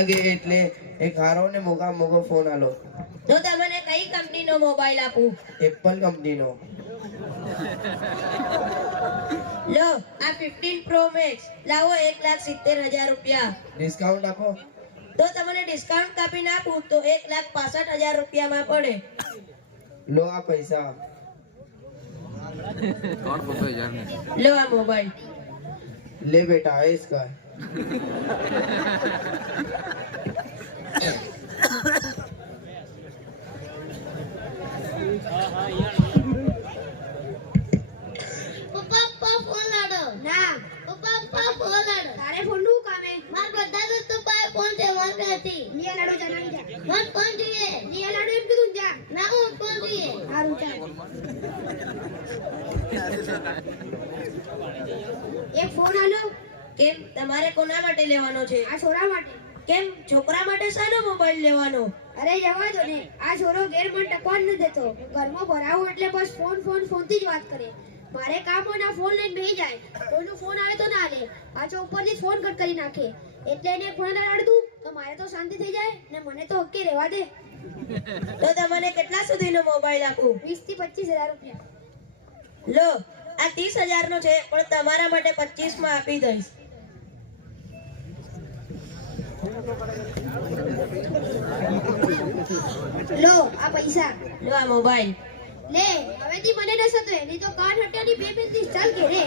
એટલે એક હારો ને મોગો ફોન આલો. તો તમને કઈ કંપનીનો મોબાઈલ આપું? એપલ કંપનીનો. લો આ 15 પ્રો મેક્સ લાવો 1,70,000 રૂપિયા. ડિસ્કાઉન્ટ આપો. તો તમને ડિસ્કાઉન્ટ કાપીને આપું તો 1,65,000 રૂપિયામાં પડે. લો આ પૈસા. लो आ मोबाइल. ले बेटा है इसका. પપ્પા ફોન લાડો ના પપ્પા ફોન લાડો તારે ફોન નું કામ હે માર બધા તો પાય ફોન છે માર નથી નિયા લાડો જાનાઈ જા મત ફોન જોઈએ નિયા લાડો એમ કીધું જા ના હું ફોન જોઈએ હારું ચાલ એક ફોન આલો. કેમ તમારે કોના માટે લેવાનો છે? આ છોરા માટે. કેમ છોકરા માટે શાનો મોબાઈલ લેવાનો? અરે જવા દો ને આ છોરો ઘેર મને ટકવાન ન દેતો. ઘરમાં ભરાવું એટલે બસ ફોન થી જ વાત કરે. મારે કામ હોય ના ફોન લઈને બેહી જાય. કોઈનો ફોન આવે તો ના લે. પાછો ઉપરથી ફોન કટ કરી નાખે. એટલે એને ફોન લગાડ દઉં તો મારે તો શાંતિ થઈ જાય ને મને તો હક્કે રહેવા દે. તો તમને કેટલા સુધીનો મોબાઈલ આપું? 20 થી 25,000 રૂપિયા. લો આ 30,000 નો છે પણ તમારા માટે 25 માં આપી દઈશ. લો આ પૈસા. લો આ મોબાઈલ. લે હવેથી મને ન સતો નહીં તો કાન હટ્યાની બે પેથી ચાલ કે રે.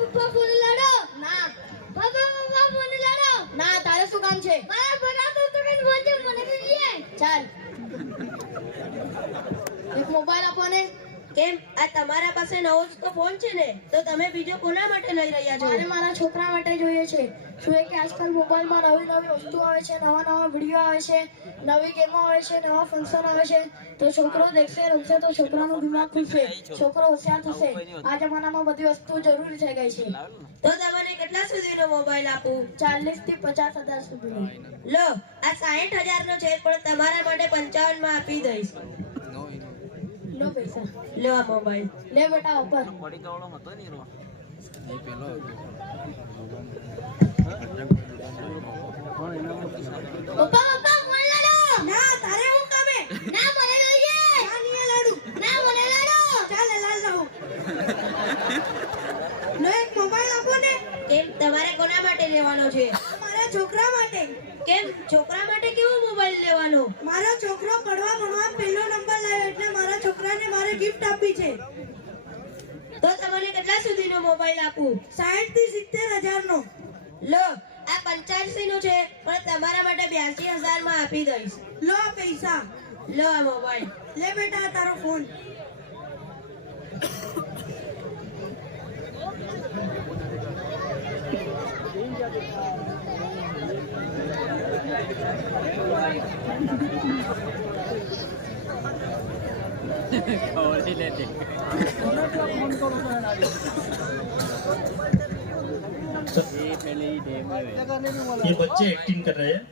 પપ્પા ફોન લાડો ના પપ્પા ફોન લાડો ના. તારે શું કામ છે? મારા બના તો કઈ ફોન છે મને દીજે. ચાલ એક મોબાઈલ આપો ને. કેમ આ તમારા પાસે નવો જ તો ફોન છે ને, તો તમે બીજો કોના માટે લઈ રહ્યા છો? મારે મારા છોકરા માટે જોઈએ છે. શું કે આજકાલ મોબાઈલમાં નવી વસ્તુ આવે છે, નવા વિડીયો આવે છે, નવી ગેમો આવે છે, નવા ફંક્શન આવે છે. તો છોકરો દેખશે રમશે તો છોકરાનું દિમાગ ખુલશે, છોકરો હોશિયાર થશે. આ જમાનામાં બધી વસ્તુ જરૂરી થઈ ગઈ છે. તો તમને કેટલા સુધીનો મોબાઈલ આપું? 40 થી 50,000 સુધીનો. લો આ 60,000 નો છે પણ તમારા માટે 55 માં આપી દઈશ. લો પૈસા. લો આ મોબાઈલ. લે બેટા ઉપર. પપ્પા ફોન લાડો. ના તારે હું કામે? ના મને જોઈએ. ના નિયા લાડુ. ના મને લાડો. ચાલ લાલ લાવો. લો એક મોબાઈલ આપો ને. કેમ તમારે કોના માટે લેવાનો છે? મારા છોકરા માટે. કેમ છોકરા માટે કેવો મોબાઈલ લેવાનો? મારો છોકરો ભણવામાં પહેલો નંબર લાવ્યો એટલે મારા છોકરાને મારે ગિફ્ટ આપી છે. તો તમને કેટલા સુધીનો મોબાઈલ આપું? 60 થી 70,000 નો. લો આ 85 નો છે પણ તમારા માટે 82,000 માં આપી દઈશ. લો આ પૈસા. લો આ મોબાઈલ. લે બેટા તારો ફોન. ये बच्चे एक्टिंग कर रहे हैं.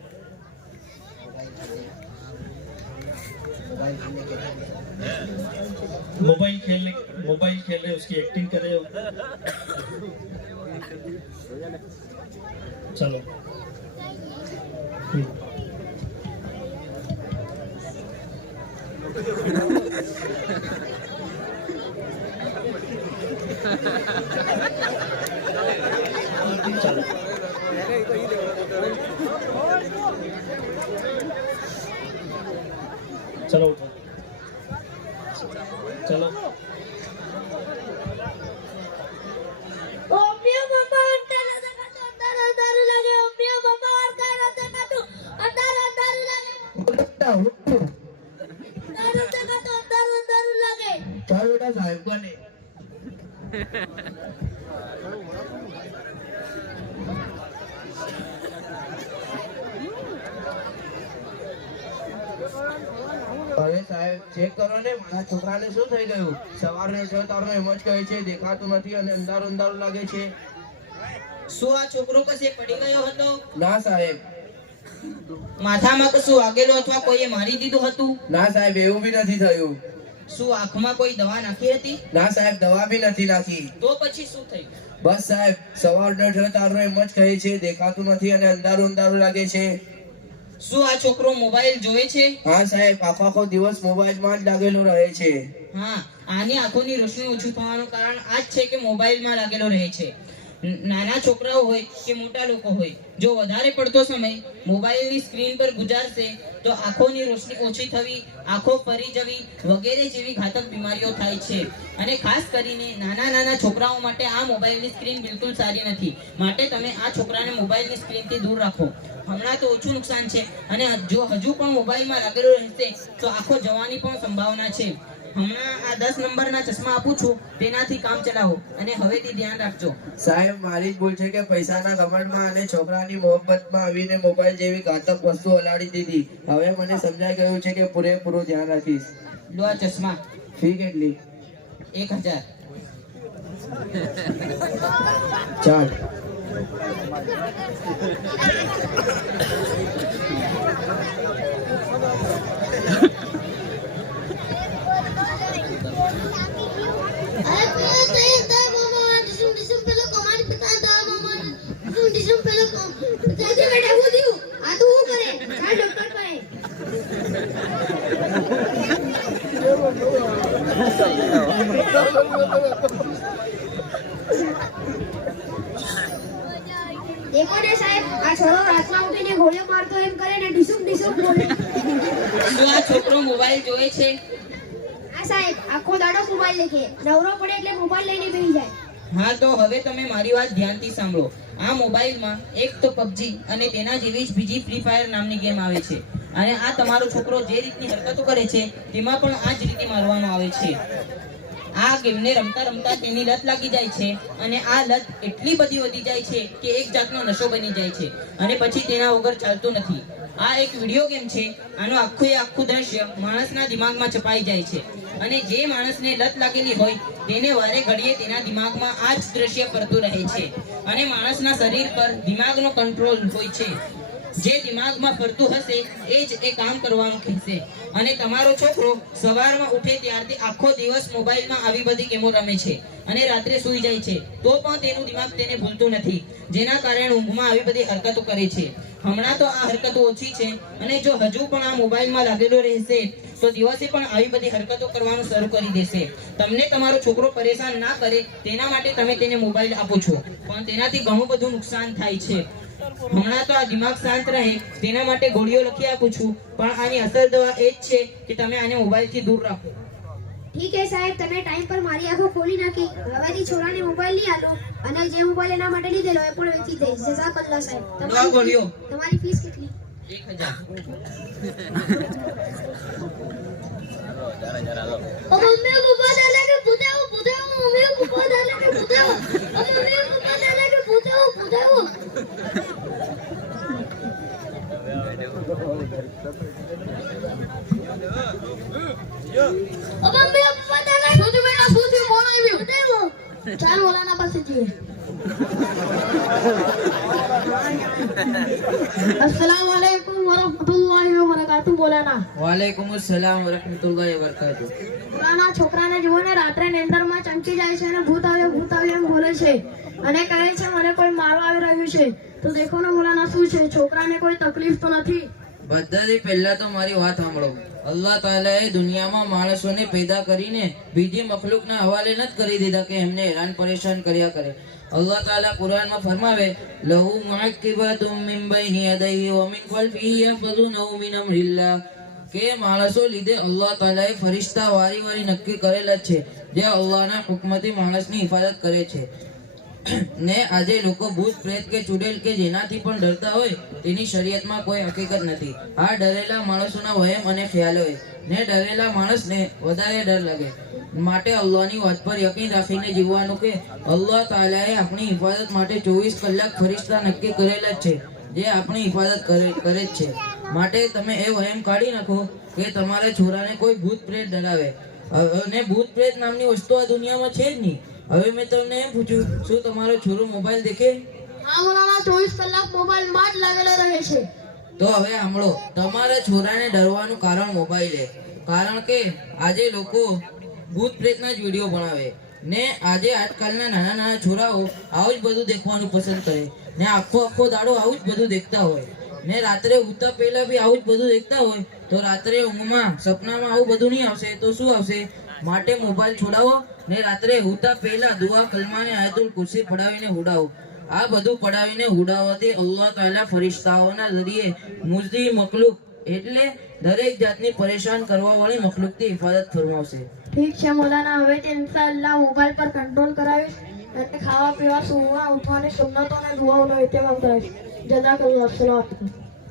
मोबाइल खेल रहे उसकी एक्टिंग कर रहे हो. चलो चलो चलो उठो. चलो ઓમ્યો બાબા અંધાર અંધાર લાગે. ઓમ્યો બાબા અંધાર અંધાર લાગે. बेटा उठो. અંધાર લાગે. ચાલ બેટા સાહેબ કોને. અરે સાહેબ ચેક કરો ને મારા છોકરાને શું થઈ ગયું? સવારે ઉઠ્યો તારો એમ જ કહે છે દેખાતું નથી અને અંધારું લાગે છે. શું આ છોકરો કશે પડી ગયો હતો? ના સાહેબ. માથામાં કશું વાગેલું અથવા કોઈએ મારી દીધું હતું? ના સાહેબ એવું બી નથી થયું. શું આંખમાં કોઈ દવા નાખી હતી? ના સાહેબ દવા બી નથી નાખી. તો પછી શું થયું? બસ સાહેબ, સવારનો થયો તારો એમ જ કહે છે, દેખાતું નથી અને અંધારું અંધારું લાગે છે. શું આ છોકરો મોબાઈલ જોવે છે? હા સાહેબ, આખો દિવસ મોબાઈલમાં જ લાગેલો રહે છે. હા, આની આંખોની રોશની ઓછી થવાનું કારણ આ જ છે કે મોબાઈલમાં લાગેલો રહે છે. નાના છોકરાઓ હોય કે મોટા લોકો હોય, જો વધારે પડતો સમય મોબાઈલની સ્ક્રીન પર ગુજારશે તો આંખોની રોશની ઓછી થવી, આંખો ફરી જવી વગેરે જેવી ઘાતક બીમારીઓ થાય છે. અને ખાસ કરીને નાના છોકરાઓ માટે આ મોબાઈલની સ્ક્રીન બિલકુલ સારી નથી. માટે તમે આ છોકરાને મોબાઈલની સ્ક્રીનથી દૂર રાખો. હમણાં તો ઓછું નુકસાન છે, અને જો હજુ પણ મોબાઈલમાં લાગેલો રહેશે તો આંખો જવાની પણ સંભાવના છે. હમણાં આ 10 નંબરના ચશ્મા આપું છું, તેનાથી કામ ચલાવો અને હવેથી ધ્યાન રાખજો. સાહેબ, મારી જ ભૂલ છે કે પૈસાના ઘમંડમાં અને છોકરાની મોહબ્બતમાં આવીને મોબાઈલ જેવી ઘાતક વસ્તુ હલાડી દીધી. હવે મને સમજાઈ ગયું છે કે પૂરેપૂરું ધ્યાન રાખીશ. લો આ ચશ્મા. ફી કેટલી? 1000. ચાલ. આ તો હું કરે ચાલ ડોક્ટર પાસે. દેખો ને સાહેબ, આ છોરો રાતમાં ઉઠીને ગોળીઓ મારતો એમ કરે ને ડીસુમ બોલે. શું આ છોકરો મોબાઈલ જોવે છે? આ સાહેબ આખો દાડો મોબાઈલ દેખે, નવરો પડે એટલે મોબાઈલ લઈને બેસી જાય. હા, તો હવે તમે મારી વાત ધ્યાનથી સાંભળો. આ મોબાઈલમાં એક તો પબજી અને તેના જેવી જ બીજી ફ્રી ફાયર નામની ગેમ આવે છે. અને આ તમારો છોકરો જે રીતની હરકતો કરે છે તેમાં પણ આ જ રીતે મારવાનો આવે છે. આ ગેમને રમતા રમતા તેની લત લાગી જાય છે, અને આ લત એટલી બધી વધી જાય છે કે એક જાતનો નશો બની જાય છે, અને પછી તેના વગર ચાલતું નથી. આ એક વિડીયો ગેમ છે. આનું આખું દ્રશ્ય માણસના દિમાગમાં છપાઈ જાય છે, અને જે માણસને લત લાગેલી હોય તેને વારે ઘડીએ તેના દિમાગમાં આ જ દ્રશ્ય ફરતું રહે છે. અને માણસના શરીર પર દિમાગનો કંટ્રોલ હોય છે. જે દિમાગમાં ફરતું હશે એ જ એ કામ કરવાનું કહેશે. અને તમારો છોકરો સવારમાં ઉઠે ત્યારથી આખો દિવસ મોબાઈલમાં આવી બધી ગેમો રમે છે, અને રાત્રે સૂઈ જાય છે તો પણ તેનું દિમાગ તેને ભૂલતું નથી, જેના કારણે ઊંઘમાં આવી બધી હરકતો કરે છે. હમણાં તો આ હરકતો ઓછી છે, અને જો હજુ પણ આ મોબાઈલમાં લાગેલો રહેશે તો દિવસે પણ આવી બધી હરકતો કરવાનું શરૂ કરી દેશે. તમને તમારો છોકરો પરેશાન ના કરે તેના માટે તમે તેને મોબાઈલ આપો છો, પણ તેનાથી ઘણું બધું નુકસાન થાય છે. હમણાં તો આ દિમાગ શાંત રહે તેના માટે ગોળીઓ લખી આપું છું, પણ આની અસર દવા એ જ છે કે તમે આને મોબાઈલથી દૂર રાખો. ઠીક હે સાહેબ, તમે ટાઈમ પર મારી આંખો ખોલી નાખી. હવેથી છોરાને મોબાઈલ નહીં આલો, અને જે મોબાઈલ એના માટે લીધેલો એ પણ વેચી દઈશ. જઝાકલ્લાહ સાહેબ. દવા ગોળીઓ. તમારી ફીસ કેટલી? 1000. ઓ મમ્મી પપ્પા દાદા કે પૂછાવો મમ્મી પપ્પા દાદા કે પૂછાવો મમ્મી પપ્પા દાદા કે પૂછાવો ઓ મમ્મી પપ્પા દાદા પૂછો બેટા પૂછો મોણ આવ્યો પૂછાવો ચાલ મોલાના પાસે જઈએ. अस्सलाम वालेकुम वरहमतुल्लाहि वबरकातुहू. બોલાના. વાલેકુમ અસલામ વરહમતુલ્લાહિ વબરકાતુહુ. બોલાના છોકરાને જુઓ ને, રાત્રે નિંદરમાં ચમકી જાય છે અને ભૂત આવ્યો એમ બોલે છે, અને કહે છે મને કોઈ મારવા આવી રહ્યું છે. તો દેખો ને બોલાના શું છે, છોકરાને કોઈ તકલીફ તો નથી? બધાથી પહેલા તો મારી વાત સાંભળો. અલ્લાહ તાલાએ દુનિયામાં માણસોને પેદા કરીને બીજી મખલુકના હવાલે નથી કરી દીધા કે એમને હેરાન પરેશાન કર્યા કરે. અલ્લાહ તાલા કુરાનમાં ફરમાવે, લહુ મુઅક્કિબાતુમ મિન બૈની યદૈહિ વ મિન ખલ્ફિહી યહફઝુનહુ મિન અમરિલ્લાહ, કે માણસો લીધે અલ્લાહ તાલાએ ફરિશ્તા વારી નક્કી કરેલા છે જે અલ્લાહના હુકમથી માણસની હિફાજત કરે છે. ને આજે લોકો ભૂત પ્રેત કે ચુડેલ કે જેનાથી પણ ડરતા હોય તેની શરીયતમાં કોઈ હકીકત નથી. આ ડરેલા માણસોના વહેમ અને ખ્યાલ હોય, ને ડરેલા માણસને વધારે ડર લાગે. માટે અલ્લાહની વાત પર યકીન રાખીને જીવવાનું કે અલ્લાહ તાલાએ આપણી હિફાજત માટે 24 કલાક ફરિશ્તા નક્કી કરેલા છે જે આપણી હિફાજત કરે જ છે. માટે તમે એ વહેમ કાઢી નાખો કે તમારા છોરાને કોઈ ભૂત પ્રેત ડરાવે. અને ભૂત પ્રેત નામની વસ્તુ આ દુનિયામાં છે જ નહીં. હવે મેં તમને એમ પૂછ્યું, શું તમારો છોરો મોબાઈલ દેખે? હા મોલાના, 24 કલાક મોબાઈલમાં જ લાગેલો રહે છે. તો હવે સાંભળો, તમારા છોરાને ડરવાનું કારણ મોબાઈલ છે. કારણ કે આજે લોકો ભૂત પ્રેતના જ વિડીયો બનાવે, ને આજે આજકાલના નાના નાના છોરાઓ આવું જ બધું દેખવાનું પસંદ કરે ને આખો દાડો આવું જ બધું દેખતા હોય ને રાત્રે ઊંઘતા પહેલા બી આવું જ બધું દેખતા હોય તો રાત્રે ઊંઘમાં સપનામાં આવું બધું નહીં આવશે તો શું આવશે? માટે મોબાઈલ છોડાવો ને રાત્રે ઊંઘતા પહેલા દુઆ કલમા ને આયતુલ કુરસી પડાવીને ઉડાવો. આ બધું પડાવીને ઉડાવવાથી અલ્લાહ તાલા ફરિશ્તાઓના જરીએ મુજદી મખલુક એટલે દરેક જાતની પરેશાન કરવા વાળી મખલુકથી હિફાજત ફરમાવશે. ઠીક છે મૌલાના, હવેથી ઇન્શાઅલ્લાહ મોબાઈલ પર કંટ્રોલ કરાવીશ અને ખાવા પીવા સુવા ઉઠવાની સુન્નતો અને દુઆઓનો ઇત્તેમામ કરાવીશ. જઝાકલ્લાહ. અસ્સલામ.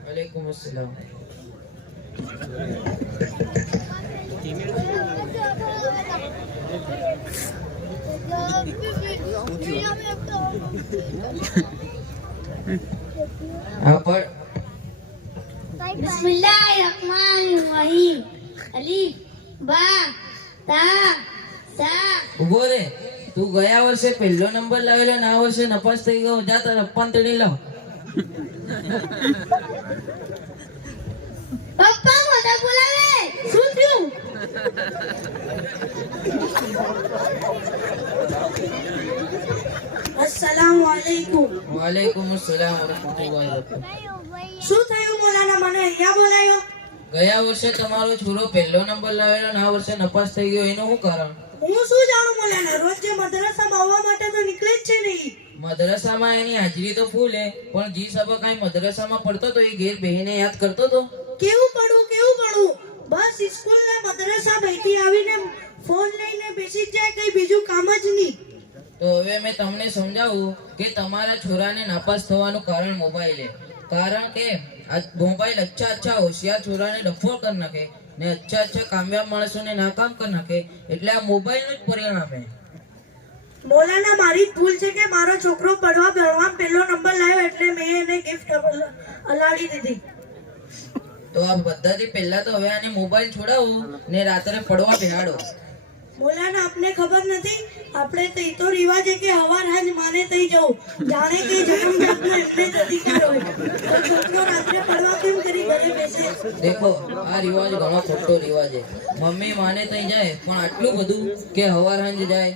વાલેકુમ અસ્સલામ. હા પણ બિસ્મિલ્લાહિર્રહમાનિર્રહીમ. અલીફ બા તા સા. ઉભો રે, તું ગયા વર્ષે પહેલો નંબર લાવેલો ને આ વર્ષે નપાસ થઈ ગયો. જા તાર અપ્પાને તેડી લાવ. પપ્પા મોટા બોલાવે. શું થયું? અસ્સલામુ અલૈકુમ. વાલેકુમ અસ્સલામ વરહમતુલ્લાહિ વબરકાતુહુ. શું થયું મોલાના? મને અહીંયા બોલાયો. ગયા વર્ષે તમારો છોરો પહેલો નંબર લાવેલો ને આ વર્ષે નપાસ થઈ ગયો, એનું શું કારણ? હું શું જાણું મોલાના? રોજ જે મદ્રસામાં આવવા માટે તો નીકળે જ છે નહીં. મદ્રસામાં એની હાજરી તો ફૂલ હે, પણ જે સબક અહીં મદ્રસામાં પડતો તો એ ઘેર બહેને યાદ કરતો તો. કેવું પડું? બસ સ્કૂલ ને મદ્રસા બેઠી આવીને ફોન લઈને બેસી જ જાય, કઈ બીજું કામ જ નહીં. તો હવે મેં તમને સમજાવું કે તમારા છોરાને નાપાસ થવાનું કારણ મોબાઈલ હે. કારણ કે આ મોબાઈલ અચ્છા હોશિયાર છોરાને ડફોળ કરી નાખે ને અચ્છા કામયાબ માણસોને નાકામ કરી નાખે, એટલે આ મોબાઈલનું જ પરિણામ હે. મોલાના, મારી ભૂલ છે કે મારો છોકરો ભણવા પહેલો નંબર લાવ્યો એટલે મેં એને ગિફ્ટ અલાડી દીધી. તો આ બધાથી પહેલા તો હવે આને મોબાઈલ છોડાવો ને રાત્રે પડવા બેહાડો. મોલાના, આપને ખબર નથી, આપણે તો ઈ તો રિવાજ છે કે હવાર હાજ માને થઈ જવું, જાણે કે જન્મ જાતનો એમને જ અધિકાર હોય. તો છોકરો રાત્રે પડવા કેમ કરી ઘરે બેસે? દેખો, આ રિવાજ ઘણો ખોટો રિવાજ છે. મમ્મી માને તઈ જાય પણ આટલું બધું કે હવાર હાંજ જાય.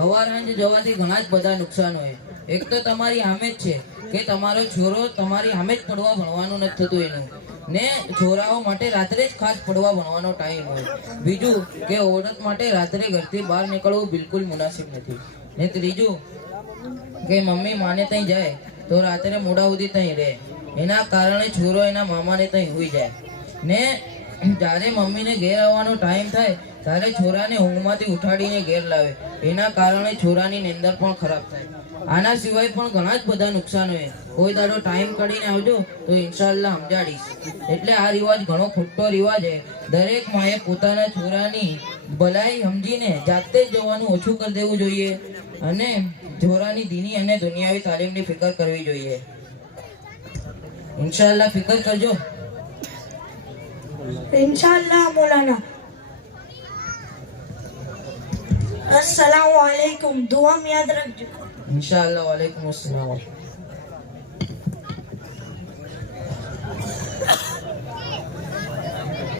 હવાર હાંજ જવાથી ઘણા જ બધા નુકસાન હોય. એક તો તમારી સામે જ છે કે તમારો છોરો તમારી સામે જ પડવા ભણવાનું નથી થતું એનું, ને છોરાઓ માટે રાત્રે જ ખાસ પડવા ભણવાનો ટાઈમ હોય. બીજું કે ઓરત માટે રાત્રે ઘરથી બહાર નીકળવું બિલકુલ મુનાસિબ નથી. ને ત્રીજું કે મમ્મી માને તઈ જાય તો રાત્રે મોડા સુધી તઈ રહે, એના કારણે છોરો એના મામાને તઈ હોઈ જાય ને જ્યારે મમ્મીને ઘેર આવવાનો ટાઈમ થાય ત્યારે છોરાને ઊંઘમાંથી ઉઠાડીને ઘેર લાવે, એના કારણે છોરાની નીંદર પણ ખરાબ થાય. આના સિવાય પણ ઘણા જ બધા નુકસાન હોય. કોઈ દાડો ટાઈમ કાઢીને આવજો તો ઇન્શાઅલ્લાહ સમજાડીશ. એટલે આ રિવાજ ઘણો ખોટો રિવાજ છે. દરેક માએ પોતાના છોરાની ભલાઈ સમજીને જાતે જ જવાનું ઓછું કરી દેવું જોઈએ અને છોરાની દીની અને દુનિયાવી તાલીમની ફિકર કરવી જોઈએ. ઇન્શાઅલ્લાહ ફિકર કરજો. ઇન્શાઅલ્લાહ મૌલાના. અસ્સલામુ અલૈકુમ. દુઆ યાદ રાખજો. ઇન્શાઅલ્લાહ. વાલેકુમ અસ્સલામ.